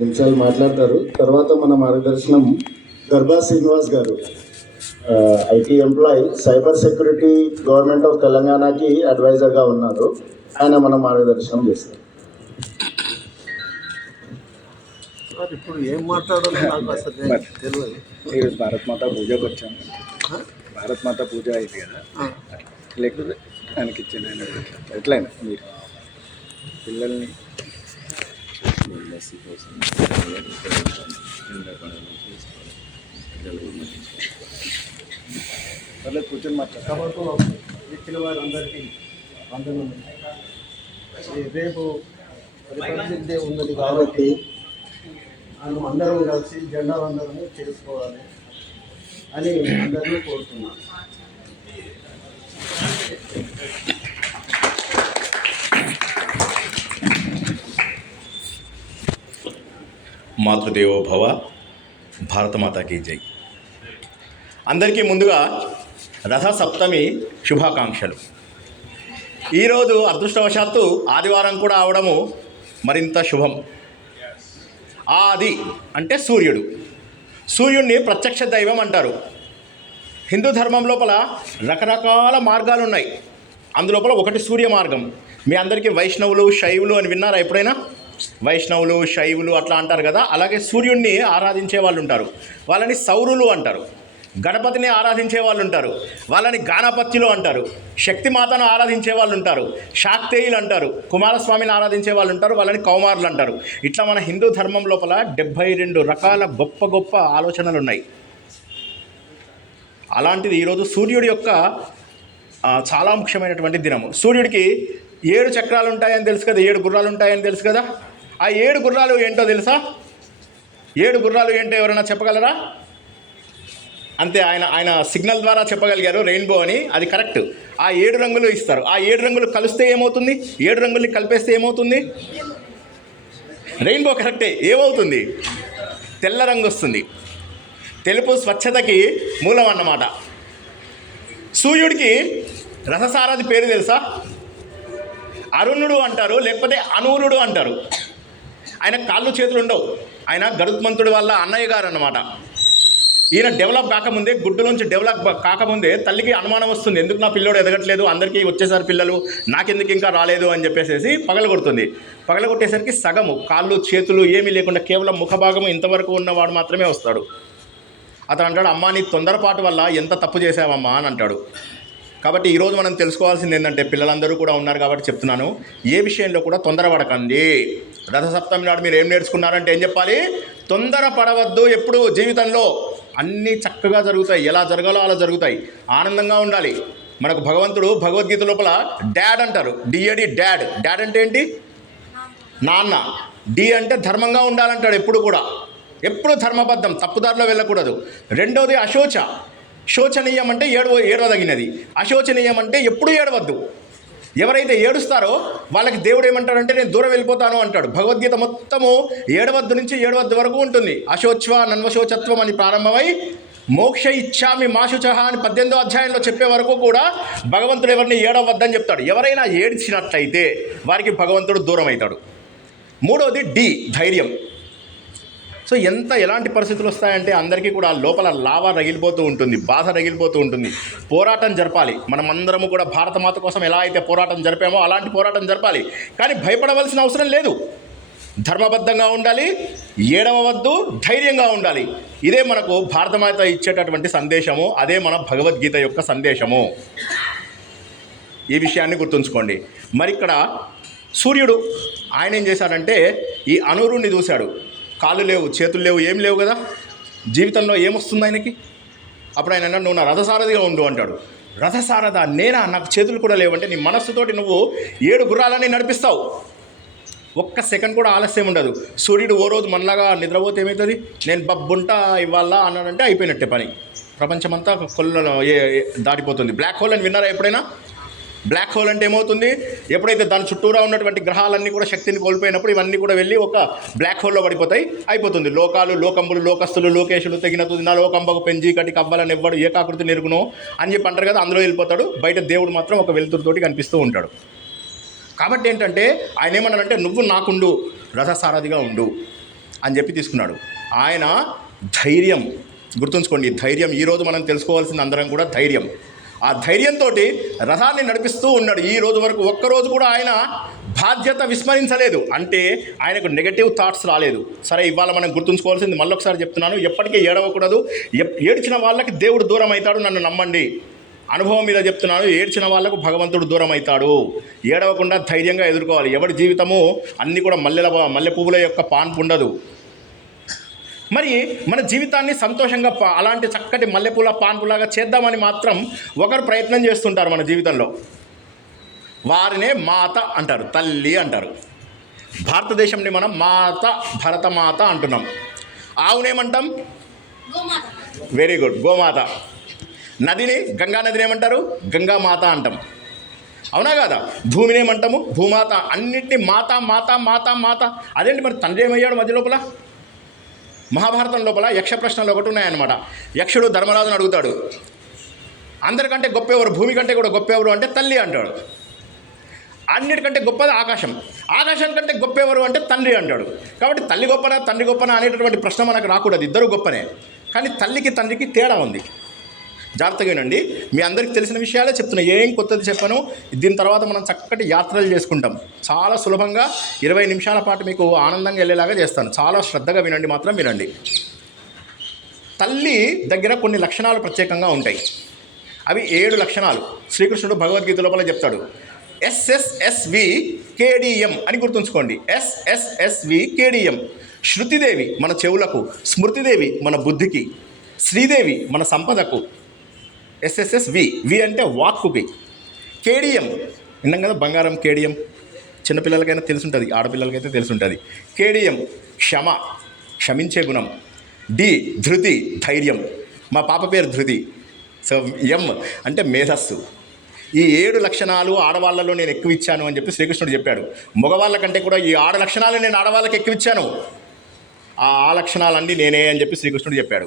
నిమిషాలు మాట్లాడతారు. తర్వాత మన మార్గదర్శనం గర్భా శ్రీనివాస్ గారు, IT employee, cyber security government of తెలంగాణకి అడ్వైజర్గా ఉన్నారు. ఆయన మన మార్గదర్శనం చేస్తారు. ఇప్పుడు ఏం మాట్లాడాలో నాకు అసలు తెలియదు. ఈరోజు భారత్ మాత పూజకు వచ్చాము. భారత్ మాత పూజ అయింది కదా, లేకపోతే ఆయనకి ఇచ్చిన ఎట్లయినా మీరు పిల్లల్ని పర్లేదు కూర్చొని సభకు ఇచ్చిన వారందరికీ వందనం. రేపు రిపబ్లిక్ డే ఉన్నది కాబట్టి మనం అందరం కలిసి జెండా వందనము చేసుకోవాలి అని అందరినీ కోరుతున్నాను. మాతృదేవో భవ, భారతమాతకి జై. అందరికీ ముందుగా రథసప్తమి శుభాకాంక్షలు. ఈరోజు అదృష్టవశాత్తు ఆదివారం కూడా అవడము మరింత శుభం. ఆది అంటే సూర్యుడు. సూర్యుడిని ప్రత్యక్ష దైవం అంటారు. హిందూ ధర్మం లోపల రకరకాల మార్గాలు ఉన్నాయి. అందులోపల ఒకటి సూర్య మార్గం. మీ అందరికీ వైష్ణవులు, శైవులు అని విన్నారా ఎప్పుడైనా? వైష్ణవులు, శైవులు అట్లా అంటారు కదా. అలాగే సూర్యుడిని ఆరాధించే వాళ్ళు ఉంటారు, వాళ్ళని సౌరులు అంటారు. గణపతిని ఆరాధించే వాళ్ళు ఉంటారు, వాళ్ళని గాణపత్యులు అంటారు. శక్తిమాతను ఆరాధించే వాళ్ళు ఉంటారు, శాక్తేయులు అంటారు. కుమారస్వామిని ఆరాధించే వాళ్ళు ఉంటారు, వాళ్ళని కౌమారులు అంటారు. ఇట్లా మన హిందూ ధర్మం లోపల 72 రకాల గొప్ప గొప్ప ఆలోచనలు ఉన్నాయి. అలాంటిది ఈరోజు సూర్యుడి యొక్క చాలా ముఖ్యమైనటువంటి దినము. సూర్యుడికి 7 చక్రాలు ఉంటాయని తెలుసు కదా, 7 గుర్రాలు ఉంటాయని తెలుసు కదా. ఆ 7 గుర్రాలు ఏంటో తెలుసా? 7 గుర్రాలు ఏంటో ఎవరైనా చెప్పగలరా? అంతే, ఆయన సిగ్నల్ ద్వారా చెప్పగలిగారు రెయిన్బో అని. అది కరెక్ట్. ఆ 7 రంగులు ఇస్తారు. ఆ 7 రంగులు కలిస్తే ఏమవుతుంది? 7 రంగుల్ని కలిపేస్తే ఏమవుతుంది? రెయిన్బో కరెక్టే. ఏమవుతుంది? తెల్ల రంగు వస్తుంది. తెలుపు స్వచ్ఛతకి మూలం అన్నమాట. సూర్యుడికి రససారథి పేరు తెలుసా? అరుణుడు అంటారు, లేకపోతే అనూరుడు అంటారు. ఆయన కాళ్ళు చేతులు ఉండవు. ఆయన గరుత్మంతుడి వల్ల అన్నయ్య గారు అన్నమాట. ఈయన డెవలప్ కాకముందే, గుడ్డులోంచి డెవలప్ కాకముందే తల్లికి అనుమానం వస్తుంది, ఎందుకు నా పిల్లోడు ఎదగట్లేదు, అందరికీ వచ్చేసారు పిల్లలు, నాకెందుకు ఇంకా రాలేదు అని చెప్పేసి పగలగొడుతుంది. పగలగొట్టేసరికి సగము కాళ్ళు చేతులు ఏమీ లేకుండా కేవలం ముఖభాగము ఇంతవరకు ఉన్నవాడు మాత్రమే వస్తాడు. అతను అంటాడు, అమ్మా నీ తొందరపాటు వల్ల ఎంత తప్పు చేసావమ్మా అని అంటాడు. కాబట్టి ఈరోజు మనం తెలుసుకోవాల్సింది ఏంటంటే, పిల్లలందరూ కూడా ఉన్నారు కాబట్టి చెప్తున్నాను, ఏ విషయంలో కూడా తొందరపడకండి. రథసప్తమి నాడు మీరు ఏం నేర్చుకున్నారంటే ఏం చెప్పాలి? తొందరపడవద్దు. ఎప్పుడు జీవితంలో అన్నీ చక్కగా జరుగుతాయి, ఎలా జరగాలో అలా జరుగుతాయి. ఆనందంగా ఉండాలి. మనకు భగవంతుడు భగవద్గీత లోపల డాడ్ అంటారు, డిఏడి డాడ్. డాడ్ అంటే ఏంటి? నాన్న. డి అంటే ధర్మంగా ఉండాలంటాడు. ఎప్పుడు కూడా, ఎప్పుడు ధర్మబద్ధం, తప్పుదారిలో వెళ్ళకూడదు. రెండోది అశోచ. శోచనీయం అంటే ఏడవదగినది. అశోచనీయం అంటే ఎప్పుడు ఏడవద్దు. ఎవరైతే ఏడుస్తారో వాళ్ళకి దేవుడు ఏమంటాడంటే నేను దూరం వెళ్ళిపోతాను అంటాడు. భగవద్గీత మొత్తము 7 నుంచి 7 వరకు ఉంటుంది. అశోచ్వ నన్వశోచత్వం అని ప్రారంభమై మోక్ష ఇచ్చామి మాశుచహ అని 18వ అధ్యాయంలో చెప్పే వరకు కూడా భగవంతుడు ఎవరిని ఏడవద్దని చెప్తాడు. ఎవరైనా ఏడ్చినట్లయితే వారికి భగవంతుడు దూరం అవుతాడు. మూడోది డి, ధైర్యం. సో ఎలాంటి పరిస్థితులు వస్తాయంటే అందరికీ కూడా లోపల లావా రగిలిపోతూ ఉంటుంది, బాధ రగిలిపోతూ ఉంటుంది. పోరాటం జరపాలి. మనమందరము కూడా భారతమాత కోసం ఎలా అయితే పోరాటం జరిపామో అలాంటి పోరాటం జరపాలి. కానీ భయపడవలసిన అవసరం లేదు. ధర్మబద్ధంగా ఉండాలి, ఏడవవద్దు, ధైర్యంగా ఉండాలి. ఇదే మనకు భారతమాత ఇచ్చేటటువంటి సందేశము. అదే మన భగవద్గీత యొక్క సందేశము. ఈ విషయాన్ని గుర్తుంచుకోండి. మరి ఇక్కడ సూర్యుడు ఆయన ఏం చేశాడంటే ఈ అనూరుణ్ణి చూశాడు. కాళ్ళు లేవు, చేతులు లేవు, ఏం లేవు కదా. జీవితంలో ఏమొస్తుంది ఆయనకి? అప్పుడు ఆయన అన్నాడు, నువ్వు నా రథసారథిగా ఉండు అంటాడు. రథసారథ నేనా? నాకు చేతులు కూడా లేవంటే నీ మనస్సుతోటి నువ్వు 7 గుర్రాలని నడిపిస్తావు. ఒక్క సెకండ్ కూడా ఆలస్యం ఉండదు. సూర్యుడు ఓ రోజు మనలాగా నిద్రపోతే ఏమవుతుంది? నేను బబ్బుంటా ఇవాళ అన్నాడంటే అయిపోయినట్టే పని. ప్రపంచమంతా కొల్ల దాటిపోతుంది. బ్లాక్ హోల్ అని విన్నారా ఎప్పుడైనా? బ్లాక్ హోల్ అంటే ఏమవుతుంది? ఎప్పుడైతే దాని చుట్టూరా ఉన్నటువంటి గ్రహాలన్నీ కూడా శక్తిని కోల్పోయినప్పుడు ఇవన్నీ కూడా వెళ్ళి ఒక బ్లాక్ హోల్లో పడిపోతాయి, అయిపోతుంది. లోకాలు, లోకంబులు, లోకస్తులు, లోకేశులు తెగిన తుదిన లోకంబకు పెంచి కటి కవ్వాలని ఎవ్వడు ఏకాకృతి నెరుగును అని చెప్పి అంటారు కదా. అందులో వెళ్ళిపోతాడు. బయట దేవుడు మాత్రం ఒక వెలుతురుతోటి కనిపిస్తూ ఉంటాడు. కాబట్టి ఏంటంటే ఆయన ఏమన్నారంటే, నువ్వు నాకుండు, రథసారథిగా ఉండు. అని చెప్పి తీసుకున్నాడు. ఆయన ధైర్యం, గుర్తుంచుకోండి, ధైర్యం ఈరోజు మనం తెలుసుకోవాల్సింది అందరం కూడా ధైర్యం. ఆ ధైర్యంతో రథాన్ని నడిపిస్తూ ఉన్నాడు ఈ రోజు వరకు. ఒక్కరోజు కూడా ఆయన బాధ్యత విస్మరించలేదు, అంటే ఆయనకు నెగటివ్ థాట్స్ రాలేదు. సరే, ఇవాళ మనం గుర్తుంచుకోవాల్సింది మళ్ళొకసారి చెప్తున్నాను, ఎప్పటికీ ఏడవకూడదు. ఏడ్చిన వాళ్ళకి దేవుడు దూరం అవుతాడు, నన్ను నమ్మండి. అనుభవం మీద చెప్తున్నాను, ఏడ్చిన వాళ్ళకు భగవంతుడు దూరం అవుతాడు. ఏడవకుండా ధైర్యంగా ఎదుర్కోవాలి. ఎవరి జీవితము అన్నీ కూడా మల్లె పువ్వుల యొక్క పాన్పు ఉండదు. మరి మన జీవితాన్ని సంతోషంగా అలాంటి చక్కటి మల్లెపూల పాన్పులాగా చేద్దామని మాత్రం ఒకరు ప్రయత్నం చేస్తుంటారు మన జీవితంలో. వారినే మాత అంటారు, తల్లి అంటారు. భారతదేశంని మనం మాత, భరతమాత అంటున్నాం. ఆవునేమంటాం? వెరీ గుడ్, గోమాత. నదిని, గంగా నదిని ఏమంటారు? గంగామాత అంటాం. అవునా కాదా? భూమిని ఏమంటాము? భూమాత. అన్నింటినీ మాత మాత మాత మాత. అదేంటి మరి తండ్రి ఏమయ్యాడు మధ్య లోపల? మహాభారతం లోపల యక్ష ప్రశ్నలు ఒకటి ఉన్నాయన్నమాట. యక్షుడు ధర్మరాజును అడుగుతాడు, అందరికంటే గొప్ప ఎవరు, భూమి కంటే కూడా గొప్ప ఎవరు అంటే తల్లి అంటాడు. అన్నిటికంటే గొప్పది ఆకాశం, ఆకాశం కంటే గొప్ప ఎవరు అంటే తండ్రి అంటాడు. కాబట్టి తల్లి గొప్పనా తండ్రి గొప్పనా అనేటటువంటి ప్రశ్న మనకు రాకూడదు, ఇద్దరు గొప్పనే. కానీ తల్లికి తండ్రికి తేడా ఉంది. జాగ్రత్తగా వినండి, మీ అందరికీ తెలిసిన విషయాలే చెప్తున్నా, ఏం కొత్తది చెప్పను. దీని తర్వాత మనం చక్కటి యాత్రలు చేసుకుంటాం. చాలా సులభంగా 20 నిమిషాల పాటు మీకు ఆనందంగా వెళ్ళేలాగా చేస్తాను. చాలా శ్రద్ధగా వినండి, మాత్రం వినండి. తల్లి దగ్గర కొన్ని లక్షణాలు ప్రత్యేకంగా ఉంటాయి. అవి 7 లక్షణాలు శ్రీకృష్ణుడు భగవద్గీత లోపల చెప్తాడు. SSSV KDM అని గుర్తుంచుకోండి. SSSV KDM. శృతిదేవి మన చెవులకు, స్మృతిదేవి మన బుద్ధికి, శ్రీదేవి మన సంపదకు. SSSV, వి అంటే వాక్కుకి. KDM విన్నాం కదా, బంగారం KDM. చిన్నపిల్లలకైనా తెలుసుంటుంది, ఆడపిల్లలకైతే తెలుసుంటుంది. KDM క్షమ, క్షమించే గుణం. D ధృతి, ధైర్యం. మా పాప పేరు ధృతి. సో M అంటే మేధస్సు. ఈ 7 లక్షణాలు ఆడవాళ్ళలో నేను ఎక్కువ ఇచ్చాను అని చెప్పి శ్రీకృష్ణుడు చెప్పాడు. మగవాళ్ళ కంటే కూడా ఈ 6 లక్షణాలు నేను ఆడవాళ్ళకి ఎక్కువ ఇచ్చాను. ఆ లక్షణాలన్నీ నేనే అని చెప్పి శ్రీకృష్ణుడు చెప్పాడు.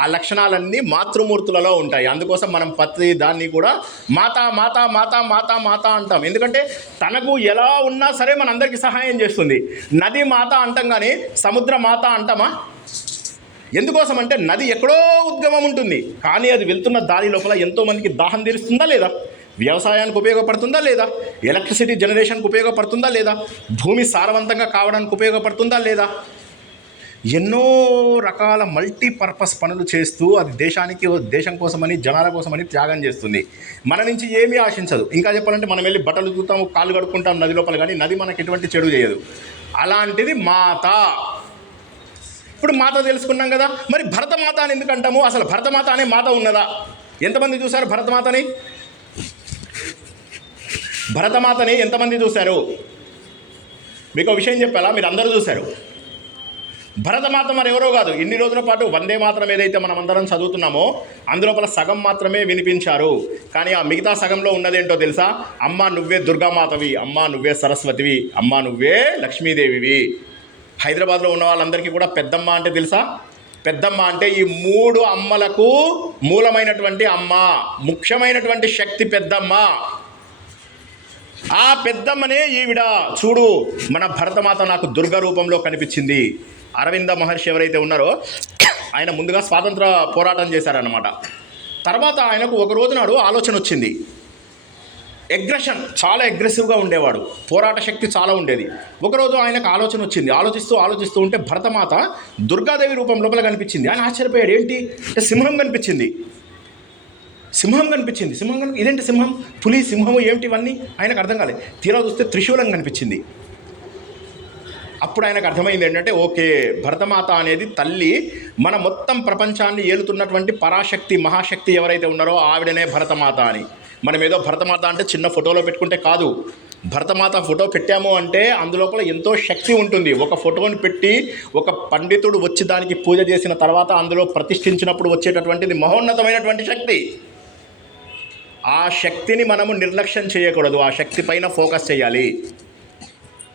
ఆ లక్షణాలన్నీ మాతృమూర్తులలో ఉంటాయి. అందుకోసం మనం ప్రతి దాన్ని కూడా మాత మాత మాత మాత మాత అంటాం. ఎందుకంటే తనకు ఎలా ఉన్నా సరే మనందరికీ సహాయం చేస్తుంది. నది మాత అంటాం, కానీ సముద్ర మాత అంటామా? ఎందుకోసం అంటే నది ఎక్కడో ఉద్గమం ఉంటుంది, కానీ అది వెళ్తున్న దారి లోపల ఎంతోమందికి దాహం తీరుస్తుందా లేదా? వ్యవసాయానికి ఉపయోగపడుతుందా లేదా? ఎలక్ట్రిసిటీ జనరేషన్కి ఉపయోగపడుతుందా లేదా? భూమి సారవంతంగా కావడానికి ఉపయోగపడుతుందా లేదా? ఎన్నో రకాల మల్టీపర్పస్ పనులు చేస్తూ అది దేశం కోసమని, జనాల కోసమని త్యాగం చేస్తుంది. మన నుంచి ఏమీ ఆశించదు. ఇంకా చెప్పాలంటే మనం వెళ్ళి బట్టలు చూస్తాము, కాళ్ళు కడుక్కుంటాం నది లోపల, కానీ నది మనకి ఎటువంటి చెడు చేయదు. అలాంటిది మాత. ఇప్పుడు మాత తెలుసుకున్నాం కదా, మరి భరతమాత అని ఎందుకు అంటాము? అసలు భరతమాత అనే మాత ఉన్నదా? ఎంతమంది చూశారు భరతమాతని? భరతమాతని ఎంతమంది చూశారు? మీకు ఒక విషయం చెప్పాలా, మీరు అందరూ చూశారు. భరతమాత మరి ఎవరో కాదు. ఇన్ని రోజుల పాటు వందే మాత్రం ఏదైతే మనం అందరం చదువుతున్నామో అందులోపల సగం మాత్రమే వినిపించారు. కానీ ఆ మిగతా సగంలో ఉన్నదేంటో తెలుసా? అమ్మ నువ్వే దుర్గామాతవి, అమ్మ నువ్వే సరస్వతివి, అమ్మ నువ్వే లక్ష్మీదేవివి. హైదరాబాద్లో ఉన్న వాళ్ళందరికీ కూడా పెద్దమ్మ అంటే తెలుసా? పెద్దమ్మ అంటే ఈ 3 అమ్మలకు మూలమైనటువంటి అమ్మ, ముఖ్యమైనటువంటి శక్తి పెద్దమ్మ. ఆ పెద్దమ్మనే ఈవిడ. చూడు, మన భరతమాత నాకు దుర్గా రూపంలో కనిపించింది. అరవింద మహర్షి ఎవరైతే ఉన్నారో ఆయన ముందుగా స్వాతంత్ర పోరాటం చేశారన్నమాట. తర్వాత ఆయనకు ఒక రోజు నాడు ఆలోచన వచ్చింది. అగ్రెషన్, చాలా అగ్రెసివ్గా ఉండేవాడు, పోరాట శక్తి చాలా ఉండేది. ఒకరోజు ఆయనకు ఆలోచన వచ్చింది. ఆలోచిస్తూ ఉంటే భరతమాత దుర్గాదేవి రూపం లోపల కనిపించింది. ఆయన ఆశ్చర్యపోయాడు. ఏంటి అంటే సింహం కనిపించింది. ఇదేంటి సింహం, పులి, సింహము ఏమిటి ఇవన్నీ? ఆయనకు అర్థం కాలేదు. తీరా చూస్తే త్రిశూలం కనిపించింది. అప్పుడు ఆయనకు అర్థమైంది ఏంటంటే ఓకే, భరతమాత అనేది తల్లి, మన మొత్తం ప్రపంచాన్ని ఏలుతున్నటువంటి పరాశక్తి, మహాశక్తి ఎవరైతే ఉన్నారో ఆవిడనే భరతమాత అని. మనం ఏదో భరతమాత అంటే చిన్న ఫోటోలో పెట్టుకుంటే కాదు. భరతమాత ఫోటో పెట్టాము అంటే అందులోపల ఎంతో శక్తి ఉంటుంది. ఒక ఫోటోని పెట్టి ఒక పండితుడు వచ్చి దానికి పూజ చేసిన తర్వాత అందులో ప్రతిష్ఠించినప్పుడు వచ్చేటటువంటిది మహోన్నతమైనటువంటి శక్తి. ఆ శక్తిని మనము నిర్లక్ష్యం చేయకూడదు. ఆ శక్తి పైన ఫోకస్ చేయాలి.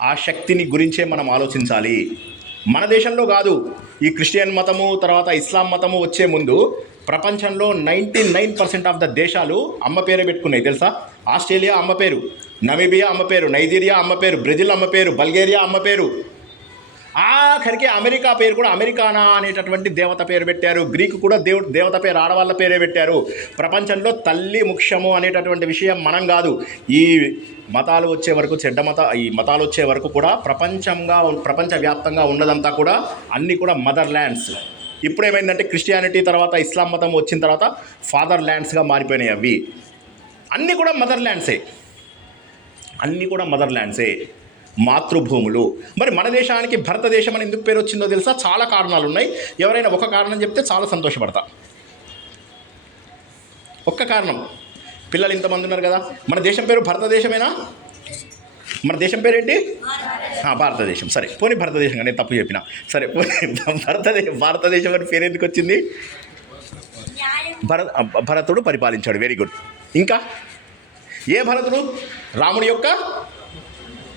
ఆ శక్తిని గురించే మనం ఆలోచించాలి. మన దేశంలో కాదు, ఈ క్రిస్టియన్ మతము తర్వాత ఇస్లాం మతము వచ్చే ముందు ప్రపంచంలో 99% ఆఫ్ ద దేశాలు అమ్మ పేరే పెట్టుకున్నాయి తెలుసా? ఆస్ట్రేలియా అమ్మ పేరు, నమీబియా అమ్మ పేరు, నైజీరియా అమ్మ పేరు, బ్రెజిల్ అమ్మ పేరు, బల్గేరియా అమ్మ పేరు. ఆఖరికి అమెరికా పేరు కూడా అమెరికానా అనేటటువంటి దేవత పేరు పెట్టారు. గ్రీకు కూడా దేవత పేరు ఆడవాళ్ళ పేరే పెట్టారు. ప్రపంచంలో తల్లి ముఖ్యము అనేటటువంటి విషయం మనం కాదు. ఈ మతాలు వచ్చే వరకు ఈ మతాలు వచ్చే వరకు కూడా ప్రపంచవ్యాప్తంగా ఉన్నదంతా కూడా అన్నీ కూడా మదర్ ల్యాండ్స్. ఇప్పుడు ఏమైందంటే క్రిస్టియానిటీ తర్వాత ఇస్లాం మతం వచ్చిన తర్వాత ఫాదర్ ల్యాండ్స్గా మారిపోయినాయి. అవి అన్నీ కూడా మదర్ ల్యాండ్సే, మాతృభూములు. మరి మన దేశానికి భారతదేశం అని ఎందుకు పేరు వచ్చిందో తెలుసా? చాలా కారణాలు ఉన్నాయి. ఎవరైనా ఒక కారణం చెప్తే చాలా సంతోషపడతా. ఒక్క కారణం, పిల్లలు ఇంతమంది ఉన్నారు కదా, మన దేశం పేరు భారతదేశమేనా? మన దేశం పేరేంటి? భారతదేశం. సరే పోనీ భారతదేశం, నేను తప్పు చెప్పిన. సరే పోనీ భారతదేశం అని పేరు ఎందుకు వచ్చింది? భరతుడు పరిపాలించాడు. Very good. ఇంకా ఏ భరతుడు? రాముడి యొక్క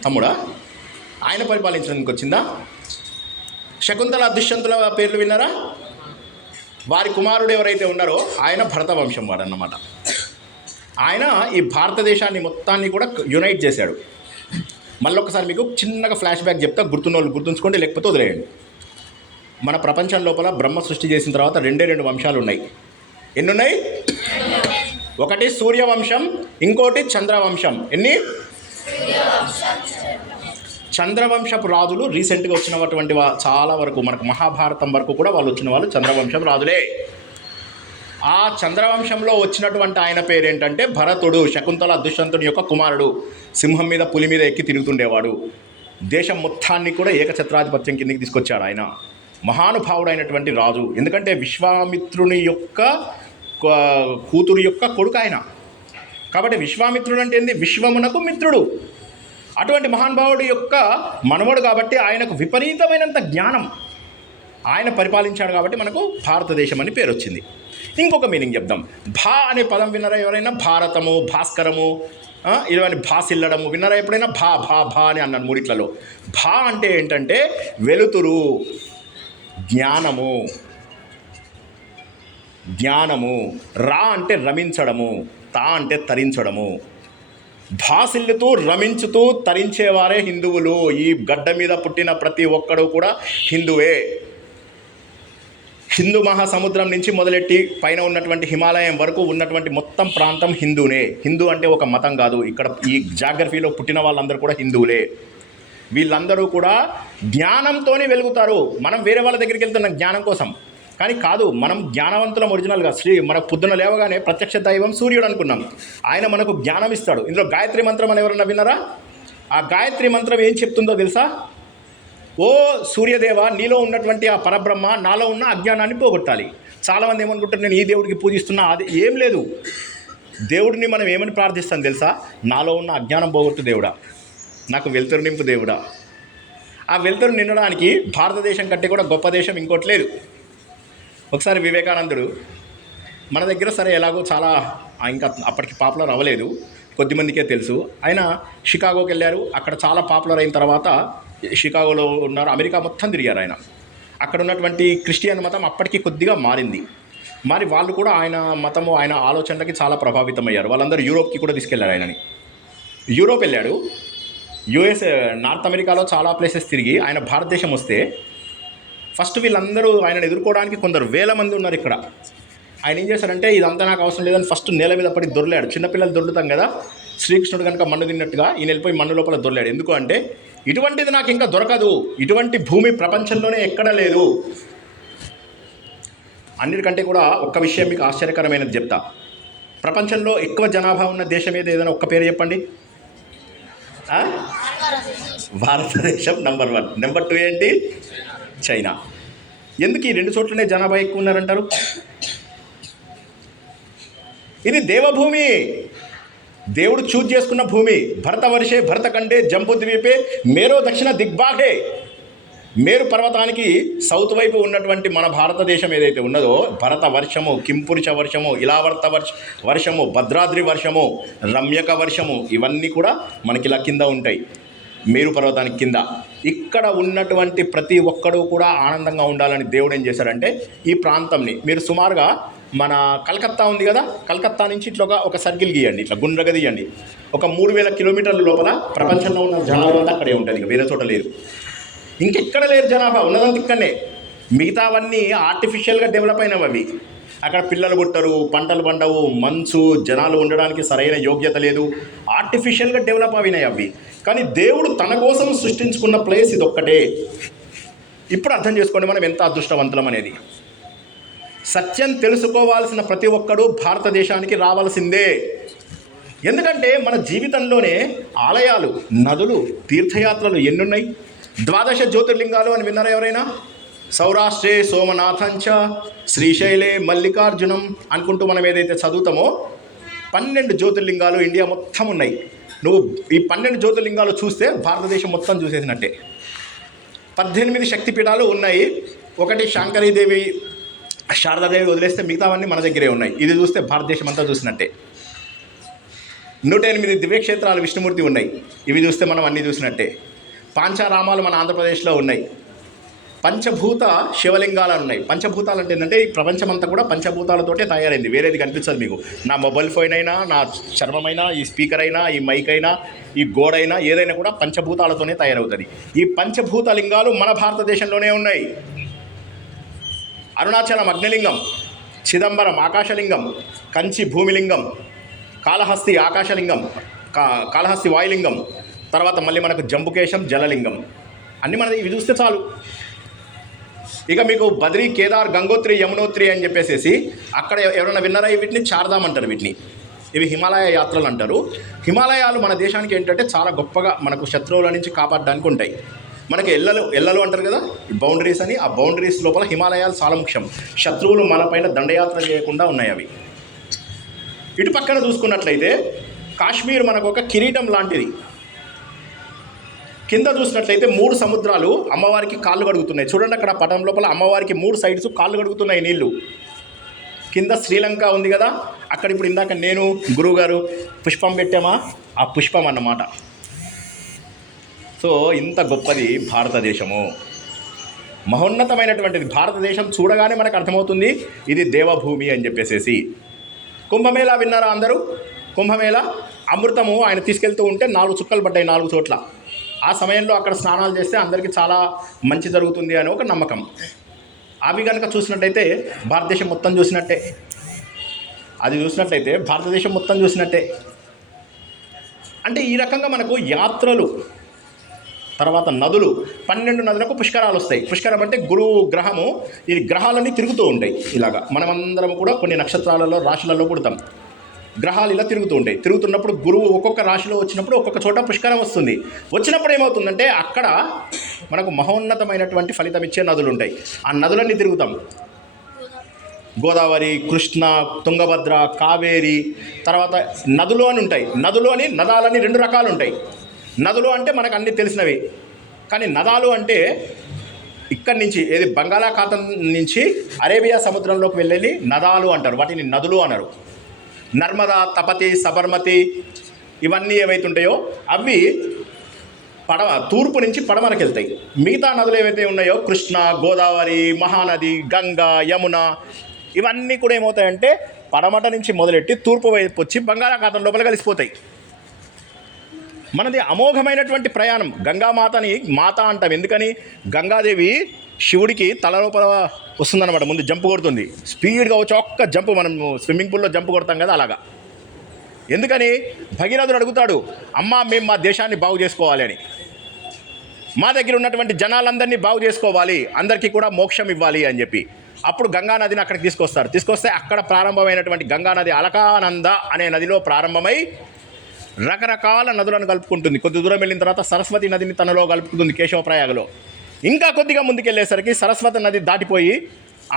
తమ్ముడా? ఆయన పరిపాలించడానికి వచ్చిందా? శకుంతల దుష్యంతుల పేర్లు విన్నారా? వారి కుమారుడు ఎవరైతే ఉన్నారో ఆయన భరత వంశం వాడన్నమాట. ఆయన ఈ భారతదేశాన్ని మొత్తాన్ని కూడా యునైట్ చేశాడు. మళ్ళీ ఒకసారి మీకు చిన్నగా ఫ్లాష్ బ్యాక్ చెప్తా, గుర్తున్నోళ్ళు గుర్తుంచుకోండి, లేకపోతే వదిలేయండి. మన ప్రపంచం లోపల బ్రహ్మ సృష్టి చేసిన తర్వాత రెండు వంశాలు ఉన్నాయి. ఎన్నున్నాయి? ఒకటి సూర్యవంశం, ఇంకోటి చంద్రవంశం. ఎన్ని? చంద్రవంశపు రాజులు రీసెంట్గా వచ్చినటువంటి చాలా వరకు మనకు మహాభారతం వరకు కూడా వాళ్ళు వచ్చిన వాళ్ళు చంద్రవంశం రాజులే. ఆ చంద్రవంశంలో వచ్చినటువంటి ఆయన పేరేంటంటే భరతుడు, శకుంతల దుష్యంతుని యొక్క కుమారుడు. సింహం మీద పులి మీద ఎక్కి తిరుగుతుండేవాడు. దేశం మొత్తాన్ని కూడా ఏకఛత్రాధిపత్యం కిందకి తీసుకొచ్చాడు ఆయన. మహానుభావుడైనటువంటి రాజు. ఎందుకంటే విశ్వామిత్రుని యొక్క కూతురు యొక్క కొడుకు ఆయన. కాబట్టి విశ్వామిత్రుడు అంటే ఏంది? విశ్వమునకు మిత్రుడు. అటువంటి మహానుభావుడి యొక్క మనవడు కాబట్టి ఆయనకు విపరీతమైనంత జ్ఞానం. ఆయన పరిపాలించాడు కాబట్టి మనకు భారతదేశం అని పేరు వచ్చింది. ఇంకొక మీనింగ్ చెప్దాం. భా అనే పదం విన్నారా ఎవరైనా? భారతము, భాస్కరము, ఇవన్నీ భాసిల్లడము విన్నారా ఎప్పుడైనా? భా భా భా అని అన్నాను మూడిట్లలో. భా అంటే ఏంటంటే వెలుతురు, జ్ఞానము. రా అంటే రమించడము, తా అంటే తరించడము. భాసిల్లుతూ రమించుతూ తరించేవారే హిందువులు. ఈ గడ్డ మీద పుట్టిన ప్రతి ఒక్కడు కూడా హిందువే. హిందూ మహాసముద్రం నుంచి మొదలెట్టి పైన ఉన్నటువంటి హిమాలయం వరకు ఉన్నటువంటి మొత్తం ప్రాంతం హిందూనే. హిందూ అంటే ఒక మతం కాదు. ఇక్కడ ఈ జాగ్రఫీలో పుట్టిన వాళ్ళందరూ కూడా హిందువులే. వీళ్ళందరూ కూడా జ్ఞానంతోనే వెలుగుతారు. మనం వేరే వాళ్ళ దగ్గరికి వెళ్తున్నాం జ్ఞానం కోసం, కానీ కాదు. మనం జ్ఞానవంతులం ఒరిజినల్గా. మనకు పొద్దున లేవగానే ప్రత్యక్ష దైవం సూర్యుడు అనుకున్నాం. ఆయన మనకు జ్ఞానం ఇస్తాడు. ఇందులో గాయత్రి మంత్రం అని ఎవరన్నా విన్నారా? ఆ గాయత్రి మంత్రం ఏం చెప్తుందో తెలుసా? ఓ సూర్యదేవ, నీలో ఉన్నటువంటి ఆ పరబ్రహ్మ నాలో ఉన్న అజ్ఞానాన్ని పోగొట్టాలి. చాలామంది ఏమనుకుంటారు, నేను ఈ దేవుడికి పూజిస్తున్నా. అది ఏం లేదు. దేవుడిని మనం ఏమని ప్రార్థిస్తాం తెలుసా? నాలో ఉన్న అజ్ఞానం పోగొట్టు దేవుడా, నాకు వెలుతురు నింపు దేవుడా. ఆ వెలుతురు నిండడానికి భారతదేశం కంటే కూడా గొప్ప దేశం ఇంకోటి లేదు. ఒకసారి వివేకానందుడు మన దగ్గర సరే ఎలాగో చాలా ఇంకా అప్పటికి పాపులర్ అవ్వలేదు, కొద్దిమందికే తెలుసు. ఆయన షికాగోకి వెళ్ళారు. అక్కడ చాలా పాపులర్ అయిన తర్వాత షికాగోలో ఉన్నారు. అమెరికా మొత్తం తిరిగారు ఆయన. అక్కడ ఉన్నటువంటి క్రిస్టియన్ మతం అప్పటికి కొద్దిగా మారింది. మరి వాళ్ళు కూడా ఆయన మతము, ఆయన ఆలోచనలకి చాలా ప్రభావితమయ్యారు. వాళ్ళందరూ యూరోప్కి కూడా తీసుకెళ్లారు ఆయనని. యూరోప్ వెళ్ళాడు. యుఎస్, నార్త్ అమెరికాలో చాలా ప్లేసెస్ తిరిగి ఆయన భారతదేశం వస్తే ఫస్ట్ వీళ్ళందరూ ఆయనను ఎదుర్కోవడానికి కొందరు వేల మంది ఉన్నారు ఇక్కడ. ఆయన ఏం చేశారంటే, ఇదంతా నాకు అవసరం లేదని ఫస్ట్ నేల మీద పడి దొర్లాడు. చిన్నపిల్లలు దొర్లుతాం కదా, శ్రీకృష్ణుడు కనుక మన్ను తిన్నట్టుగా ఈయన వెళ్ళిపోయి మన్ను లోపల దొర్లాడు. ఎందుకు అంటే, ఇటువంటిది నాకు ఇంకా దొరకదు, ఇటువంటి భూమి ప్రపంచంలోనే ఎక్కడ లేదు. అన్నిటికంటే కూడా ఒక్క విషయం మీకు ఆశ్చర్యకరమైనది చెప్తా. ప్రపంచంలో ఎక్కువ జనాభా ఉన్న దేశం ఏదైనా ఒక్క పేరు చెప్పండి. భారతదేశం నెంబర్ 1. నెంబర్ 2 ఏంటి? చైనా. ఎందుకు ఈ 2 చోట్లనే జనాభా ఎక్కువ ఉన్నారంటారు? ఇది దేవభూమి, దేవుడు చూజ్ చేసుకున్న భూమి. భరతవర్షే భరతఖండే జంబుద్వీపే మేరో దక్షిణ దిగ్భాగే. మేరు పర్వతానికి సౌత్ వైపు ఉన్నటువంటి మన భారతదేశం ఏదైతే ఉన్నదో, భరత వర్షము, కింపురుష వర్షము, ఇలావర్త వర్షము, భద్రాద్రి వర్షము, రమ్యక వర్షము, ఇవన్నీ కూడా మనకి ఇలా కింద ఉంటాయి, మేరు పర్వతానికి కింద. ఇక్కడ ఉన్నటువంటి ప్రతి ఒక్కడూ కూడా ఆనందంగా ఉండాలని దేవుడు ఏం చేశాడంటే, ఈ ప్రాంతంని మీరు సుమారుగా మన కలకత్తా ఉంది కదా, కలకత్తా నుంచి ఇట్లా ఒక సర్కిల్ గీయండి, ఇట్లా గుండ్రగా తీయండి. ఒక 3000 కిలోమీటర్ల లోపల ప్రపంచంలో ఉన్న జనాభా అంతా అక్కడే ఉంటుంది, ఇక వేరే చోట లేదు. ఇంకెక్కడ లేరు జనాభా, ఉన్నదంతా ఇక్కడనే. మిగతావన్నీ ఆర్టిఫిషియల్గా డెవలప్ అయినవి అవి. అక్కడ పిల్లలు పుట్టరు, పంటలు పండవు, మంచు, జనాలు ఉండడానికి సరైన యోగ్యత లేదు, ఆర్టిఫిషియల్గా డెవలప్ అయినాయి అవి. కానీ దేవుడు తన కోసం సృష్టించుకున్న ప్లేస్ ఇదొక్కటే. ఇప్పుడు అర్థం చేసుకోండి మనం ఎంత అదృష్టవంతులం అనేది. సత్యం తెలుసుకోవాల్సిన ప్రతి ఒక్కడూ భారతదేశానికి రావాల్సిందే. ఎందుకంటే మన జీవితంలోనే ఆలయాలు, నదులు, తీర్థయాత్రలు ఎన్నున్నాయి. 12 జ్యోతిర్లింగాలు అని విన్నారా ఎవరైనా? సౌరాష్ట్రే సోమనాథంచ శ్రీశైలే మల్లికార్జునం అనుకుంటూ మనం ఏదైతే చదువుతామో 12 జ్యోతిర్లింగాలు ఇండియా మొత్తం ఉన్నాయి. నువ్వు ఈ 12 జ్యోతిర్లింగాలు చూస్తే భారతదేశం మొత్తం చూసేసినట్టే. 18 శక్తిపీఠాలు ఉన్నాయి. ఒకటి శాంకరీదేవి, శారదాదేవి వదిలేస్తే మిగతావన్నీ మన దగ్గరే ఉన్నాయి. ఇది చూస్తే భారతదేశం అంతా చూసినట్టే. 108 దివ్యక్షేత్రాలు విష్ణుమూర్తి ఉన్నాయి. ఇవి చూస్తే మనం అన్నీ చూసినట్టే. పాంచారామాలు మన ఆంధ్రప్రదేశ్లో ఉన్నాయి. పంచభూత శివలింగాలు ఉన్నాయి. పంచభూతాలు అంటే ఏంటంటే ఈ ప్రపంచమంతా కూడా పంచభూతాలతోటే తయారైంది, వేరేది కనిపించదు మీకు. నా మొబైల్ ఫోన్ అయినా, నా చర్మమైనా, ఈ స్పీకర్ అయినా, ఈ మైక్ అయినా, ఈ గోడ అయినా, ఏదైనా కూడా పంచభూతాలతోనే తయారవుతుంది. ఈ పంచభూత లింగాలు మన భారతదేశంలోనే ఉన్నాయి. అరుణాచలం అగ్నిలింగం, చిదంబరం ఆకాశలింగం, కంచి భూమిలింగం, కాళహస్తి ఆకాశలింగం, కాళహస్తి వాయులింగం, తర్వాత మళ్ళీ మనకు జంబుకేశం జలలింగం, అన్నీ మనది. ఇవి చూస్తే చాలు. ఇక మీకు బద్రీ, కేదార్, గంగోత్రి, యమునోత్రి అని చెప్పేసి అక్కడ ఎవరైనా విన్నారా? వీటిని చార్ధామ్ అంటారు. వీటిని ఇవి హిమాలయ యాత్రలు అంటారు. హిమాలయాలు మన దేశానికి ఏంటంటే చాలా గొప్పగా మనకు శత్రువుల నుంచి కాపాడడానికి ఉంటాయి. మనకి ఎల్లలు అంటారు కదా, బౌండరీస్ అని. ఆ బౌండరీస్ లోపల హిమాలయాలు చాలా ముఖ్యం. శత్రువులు మనపైన దండయాత్ర చేయకుండా ఉన్నాయి అవి. ఇటు పక్కన చూసుకున్నట్లయితే కాశ్మీర్ మనకు ఒక కిరీటం లాంటిది. కింద చూసినట్లయితే 3 సముద్రాలు అమ్మవారికి కాళ్ళు కడుగుతున్నాయి. చూడండి అక్కడ పటం లోపల అమ్మవారికి 3 సైడ్స్ కాళ్ళు కడుగుతున్నాయి నీళ్లు. కింద శ్రీలంక ఉంది కదా, అక్కడ ఇప్పుడు ఇందాక నేను గురువుగారు పుష్పం పెట్టామా, ఆ పుష్పం అన్నమాట. సో ఇంత గొప్పది భారతదేశము, మహోన్నతమైనటువంటిది. భారతదేశం చూడగానే మనకు అర్థమవుతుంది ఇది దేవభూమి అని చెప్పేసి. కుంభమేళా విన్నారా అందరూ? కుంభమేళా అమృతము ఆయన తీసుకెళ్తూ ఉంటే 4 చుక్కలు పడ్డాయి 4 చోట్ల. ఆ సమయంలో అక్కడ స్నానాలు చేస్తే అందరికీ చాలా మంచి జరుగుతుంది అని ఒక నమ్మకం. అవి కనుక చూసినట్టయితే భారతదేశం మొత్తం చూసినట్టే. అది చూసినట్లయితే భారతదేశం మొత్తం చూసినట్టే. అంటే ఈ రకంగా మనకు యాత్రలు, తర్వాత నదులు, 12 నదులకు పుష్కరాలు వస్తాయి. పుష్కరం అంటే గురువు గ్రహము, ఈ గ్రహాలన్నీ తిరుగుతూ ఉంటాయి ఇలాగా. మనమందరం కూడా కొన్ని నక్షత్రాలలో, రాశులలో పుడతాం. గ్రహాలు ఇలా తిరుగుతూ ఉంటాయి. తిరుగుతున్నప్పుడు గురువు ఒక్కొక్క రాశిలో వచ్చినప్పుడు ఒక్కొక్క చోట పుష్కరం వస్తుంది. వచ్చినప్పుడు ఏమవుతుందంటే అక్కడ మనకు మహోన్నతమైనటువంటి ఫలితం ఇచ్చే నదులు ఉంటాయి. ఆ నదులన్నీ తిరుగుతాం. గోదావరి, కృష్ణ, తుంగభద్ర, కావేరి, తర్వాత నదులు అని ఉంటాయి. నదాలని 2 రకాలు ఉంటాయి. నదులు అంటే మనకు అన్నీ తెలిసినవి. కానీ నదాలు అంటే ఇక్కడి నుంచి ఏది బంగాళాఖాతం నుంచి అరేబియా సముద్రంలోకి వెళ్ళి నదాలు అంటారు. వాటిని నదులు అన్నారు. నర్మదా, తపతి, సబర్మతి ఇవన్నీ ఏవైతే ఉంటాయో అవి తూర్పు నుంచి పడమరకు వెళ్తాయి. మిగతా నదులు ఏవైతే ఉన్నాయో కృష్ణ, గోదావరి, మహానది, గంగా, యమున ఇవన్నీ కూడా ఏమవుతాయంటే పడమట నుంచి మొదలెట్టి తూర్పు వైపు వచ్చి బంగాళాఖాతం లోపల కలిసిపోతాయి. మనది అమోఘమైనటువంటి ప్రయాణం. గంగామాతని మాత అంటాం. ఎందుకని? గంగాదేవి శివుడికి తల లోపల వస్తుందన్నమాట. ముందు జంపు కొడుతుంది, స్పీడ్గా వచ్చి ఒక్క జంపు. మనం స్విమ్మింగ్ పూల్లో జంపు కొడతాం కదా, అలాగా. ఎందుకని? భగీరథుడు అడుగుతాడు, అమ్మ మేము మా దేశాన్ని బాగు చేసుకోవాలి అని. మా దగ్గర ఉన్నటువంటి జనాలందరినీ బాగు చేసుకోవాలి, అందరికీ కూడా మోక్షం ఇవ్వాలి అని చెప్పి. అప్పుడు గంగానదిని అక్కడికి తీసుకొస్తే అక్కడ ప్రారంభమైనటువంటి గంగానది అలకానంద అనే నదిలో ప్రారంభమై రకరకాల నదులను కలుపుకుంటుంది. కొద్ది దూరం వెళ్ళిన తర్వాత సరస్వతి నదిని తనలో కలుపుకుంటుంది కేశవప్రయాగలో. ఇంకా కొద్దిగా ముందుకెళ్ళేసరికి సరస్వతి నది దాటిపోయి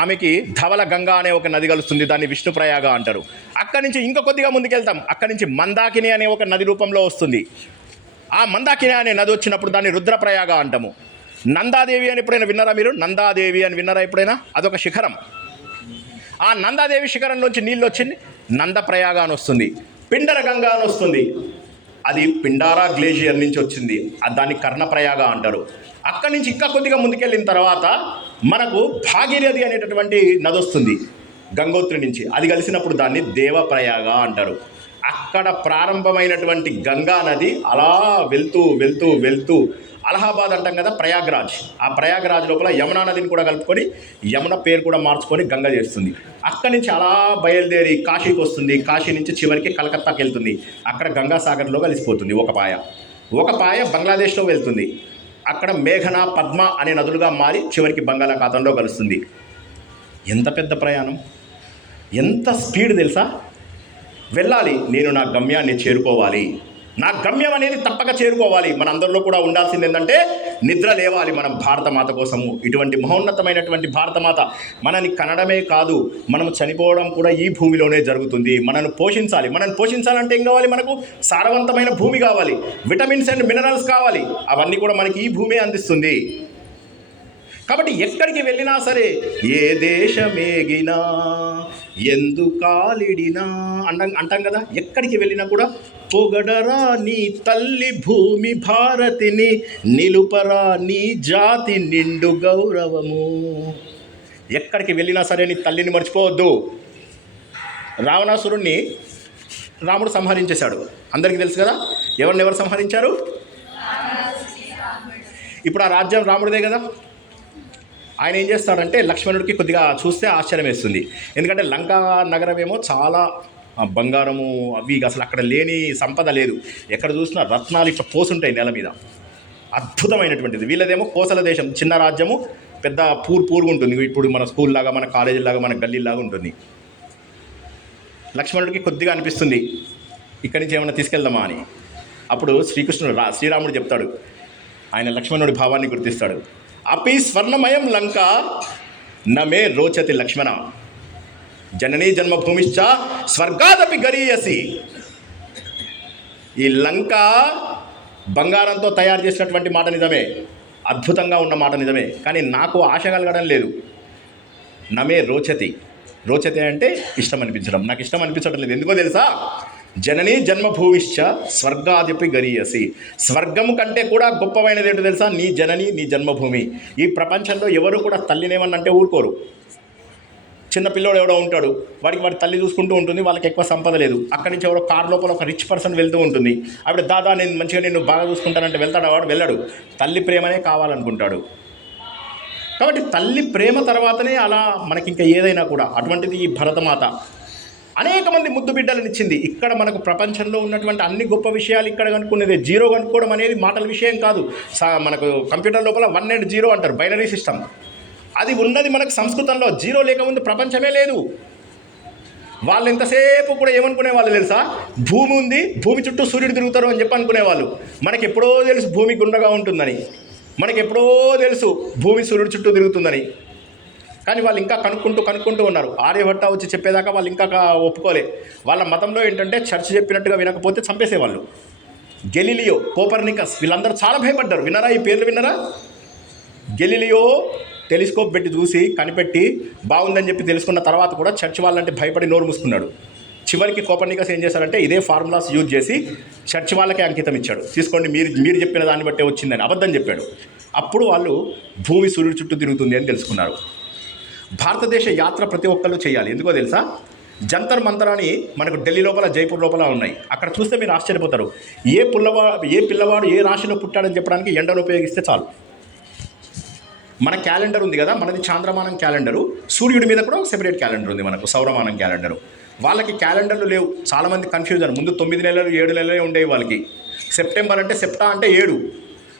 ఆమెకి ధవల గంగా అనే ఒక నది కలుస్తుంది. దాన్ని విష్ణుప్రయాగ అంటారు. అక్కడి నుంచి ఇంకా కొద్దిగా ముందుకెళ్తాం. అక్కడి నుంచి మందాకిని అనే ఒక నది రూపంలో వస్తుంది. ఆ మందాకిని అనే నది వచ్చినప్పుడు దాన్ని రుద్రప్రయాగ అంటాము. నందాదేవి అని ఎప్పుడైనా విన్నారా మీరు? నందాదేవి అని విన్నారా ఎప్పుడైనా? అదొక శిఖరం. ఆ నందాదేవి శిఖరంలోంచి నీళ్ళు వచ్చింది నందప్రయాగ అని వస్తుంది. పిండర గంగా అని వస్తుంది. అది పిండారా గ్లేషియర్ నుంచి వచ్చింది. దాన్ని కర్ణప్రయాగ అంటారు. అక్కడి నుంచి ఇంకా కొద్దిగా ముందుకెళ్ళిన తర్వాత మనకు భాగీరథి అనేటటువంటి నది వస్తుంది గంగోత్రి నుంచి. అది కలిసినప్పుడు దాన్ని దేవప్రయాగ అంటారు. అక్కడ ప్రారంభమైనటువంటి గంగా నది అలా వెళ్తూ వెళ్తూ వెళ్తూ అలహాబాద్ అంటాం కదా, ప్రయాగ్రాజ్. ఆ ప్రయాగ్రాజ్ లోపల యమునా నదిని కూడా కలుపుకొని యమున పేరు కూడా మార్చుకొని గంగ చేస్తుంది. అక్కడి నుంచి అలా బయలుదేరి కాశీకి వస్తుంది. కాశీ నుంచి చివరికి కలకత్తాకి వెళ్తుంది. అక్కడ గంగాసాగర్లో కలిసిపోతుంది. ఒక పాయ బంగ్లాదేశ్లో వెళ్తుంది. అక్కడ మేఘన, పద్మ అనే నదులుగా మారి చివరికి బంగాళాఖాతంలో కలుస్తుంది. ఎంత పెద్ద ప్రయాణం, ఎంత స్పీడ్ తెలుసా? వెళ్ళాలి, నేను నా గమ్యాన్ని చేరుకోవాలి. నా గమ్యం అనేది తప్పక చేరుకోవాలి. మన అందరిలో కూడా ఉండాల్సింది ఏంటంటే నిద్ర లేవాలి మనం భారతమాత కోసము. ఇటువంటి మహోన్నతమైనటువంటి భారతమాత మనని కనడమే కాదు, మనం చనిపోవడం కూడా ఈ భూమిలోనే జరుగుతుంది. మనల్ని పోషించాలంటే ఏం కావాలి? మనకు సారవంతమైన భూమి కావాలి, విటమిన్స్ అండ్ మినరల్స్ కావాలి. అవన్నీ కూడా మనకి ఈ భూమి అందిస్తుంది. కాబట్టి ఎక్కడికి వెళ్ళినా సరే, ఏ దేశమేగినా ఎందు కాలిడినా అంటాం కదా. ఎక్కడికి వెళ్ళినా కూడా పొగడరా నీ తల్లి భూమి భారతిని, నిలుపరా నీ జాతి నిండు గౌరవము. ఎక్కడికి వెళ్ళినా సరే నీ తల్లిని మర్చిపోవద్దు. రావణాసురుణ్ణి రాముడు సంహరించేశాడు, అందరికీ తెలుసు కదా. ఎవరు సంహరించారు? ఇప్పుడు ఆ రాజ్యం రాముడిదే కదా. ఆయన ఏం చేస్తాడంటే లక్ష్మణుడికి కొద్దిగా చూస్తే ఆశ్చర్యం వేస్తుంది. ఎందుకంటే లంకా నగరం ఏమో చాలా బంగారము అవి అసలు అక్కడ లేని సంపద లేదు. ఎక్కడ చూసినా రత్నాలు ఇట్లా పోసుంటాయి నేల మీద, అద్భుతమైనటువంటిది. వీళ్ళదేమో కోసల దేశం, చిన్న రాజ్యము, పెద్ద పూర్గా ఉంటుంది. ఇప్పుడు మన స్కూల్ లాగా, మన కాలేజీ లాగా, మన గల్లీలాగా ఉంటుంది. లక్ష్మణుడికి కొద్దిగా అనిపిస్తుంది ఇక్కడి నుంచి ఏమైనా తీసుకెళ్దామా అని. అప్పుడు శ్రీరాముడు చెప్తాడు, ఆయన లక్ష్మణుడి భావాన్ని గుర్తిస్తాడు. అపి స్వర్ణమయం లంక నమే రోచతి లక్ష్మణ, జననీ జన్మభూమిశ్చ స్వర్గాదపి గరీయసి. ఈ లంక బంగారంతో తయారు చేసినటువంటి మాట నిజమే, అద్భుతంగా ఉన్న మాట నిజమే, కానీ నాకు ఆశ కలగడం లేదు. నమే రోచతి అంటే ఇష్టం అనిపించడం, నాకు ఇష్టం అనిపించడం లేదు. ఎందుకో తెలుసా? జననీ జన్మభూమిశ్చ స్వర్గాదిపి గరీయసి. స్వర్గము కంటే కూడా గొప్పమైనది ఏంటో తెలుసా? నీ జనని, నీ జన్మభూమి. ఈ ప్రపంచంలో ఎవరు కూడా తల్లినేమన్నంటే ఊరుకోరు. చిన్న పిల్లోడు ఎవడో ఉంటాడు, వాడి తల్లి చూసుకుంటూ ఉంటుంది, వాళ్ళకి ఎక్కువ సంపద లేదు. అక్కడి నుంచి ఎవరో కార్ లోపల ఒక రిచ్ పర్సన్ వెళ్తూ ఉంటుంది. ఆవిడ దాదా నేను మంచిగా నిన్ను బాగా చూసుకుంటానంటే వెళ్తాడు, వాడు వెళ్ళడు. తల్లి ప్రేమనే కావాలనుకుంటాడు. కాబట్టి తల్లి ప్రేమ తర్వాతనే అలా మనకి ఇంకా ఏదైనా కూడా. అటువంటిది ఈ భరతమాత అనేక మంది ముద్దు బిడ్డలను ఇచ్చింది. ఇక్కడ మనకు ప్రపంచంలో ఉన్నటువంటి అన్ని గొప్ప విషయాలు ఇక్కడ కనుక్కునేది. జీరో కనుక్కోవడం అనేది మాటల విషయం కాదు. మనకు కంప్యూటర్ లోపల 1 and 0 అంటారు, బైనరీ సిస్టమ్. అది ఉన్నది మనకు సంస్కృతంలో. జీరో లేకముందు ప్రపంచమే లేదు. వాళ్ళు ఎంతసేపు కూడా ఏమనుకునే వాళ్ళు తెలుసా? భూమి ఉంది, భూమి చుట్టూ సూర్యుడు తిరుగుతారు అని చెప్పి అనుకునేవాళ్ళు. మనకి ఎప్పుడో తెలుసు భూమి గుండ్రగా ఉంటుందని, మనకి ఎప్పుడో తెలుసు భూమి సూర్యుడు చుట్టూ తిరుగుతుందని. కానీ వాళ్ళు ఇంకా కనుక్కుంటూ ఉన్నారు. ఆర్యభట్ట వచ్చి చెప్పేదాకా వాళ్ళు ఇంకా ఒప్పుకోలే. వాళ్ళ మతంలో ఏంటంటే చర్చ్ చెప్పినట్టుగా వినకపోతే చంపేసేవాళ్ళు. గెలీలియో, కోపర్నికస్ వీళ్ళందరూ చాలా భయపడ్డారు. విన్నారా? ఈ పేర్లు విన్నారా? గెలీలియో టెలిస్కోప్ పెట్టి చూసి కనిపెట్టి బాగుందని చెప్పి తెలుసుకున్న తర్వాత కూడా చర్చ్ వాళ్ళంటే భయపడి నోరు మూసుకున్నాడు. చివరికి కోపర్నికస్ ఏం చేశారంటే ఇదే ఫార్ములాస్ యూజ్ చేసి చర్చ్ వాళ్ళకే అంకితం ఇచ్చాడు. తీసుకోండి, మీరు చెప్పిన దాన్ని బట్టే వచ్చిందని అబద్ధం చెప్పాడు. అప్పుడు వాళ్ళు భూమి సూర్యుడి చుట్టూ తిరుగుతుంది అని తెలుసుకున్నారు. భారతదేశ యాత్ర ప్రతి ఒక్కళ్ళు చేయాలి. ఎందుకో తెలుసా? జంతర్ మంతర్ అని మనకు ఢిల్లీ లోపల, జైపూర్ లోపల ఉన్నాయి. అక్కడ చూస్తే మీరు ఆశ్చర్యపోతారు. ఏ పిల్లవాడు ఏ రాశిలో పుట్టాడని చెప్పడానికి ఎండను ఉపయోగిస్తే చాలు. మన క్యాలెండర్ ఉంది కదా, మనది చాంద్రమానం క్యాలెండరు. సూర్యుడి మీద కూడా సెపరేట్ క్యాలెండర్ ఉంది మనకు, సౌరమానం క్యాలెండరు. వాళ్ళకి క్యాలెండర్లు లేవు. చాలామంది కన్ఫ్యూజన్. ముందు 9 నెలలు 7 నెలలే ఉండేవి వాళ్ళకి. సెప్టెంబర్ అంటే సెప్టా అంటే 7,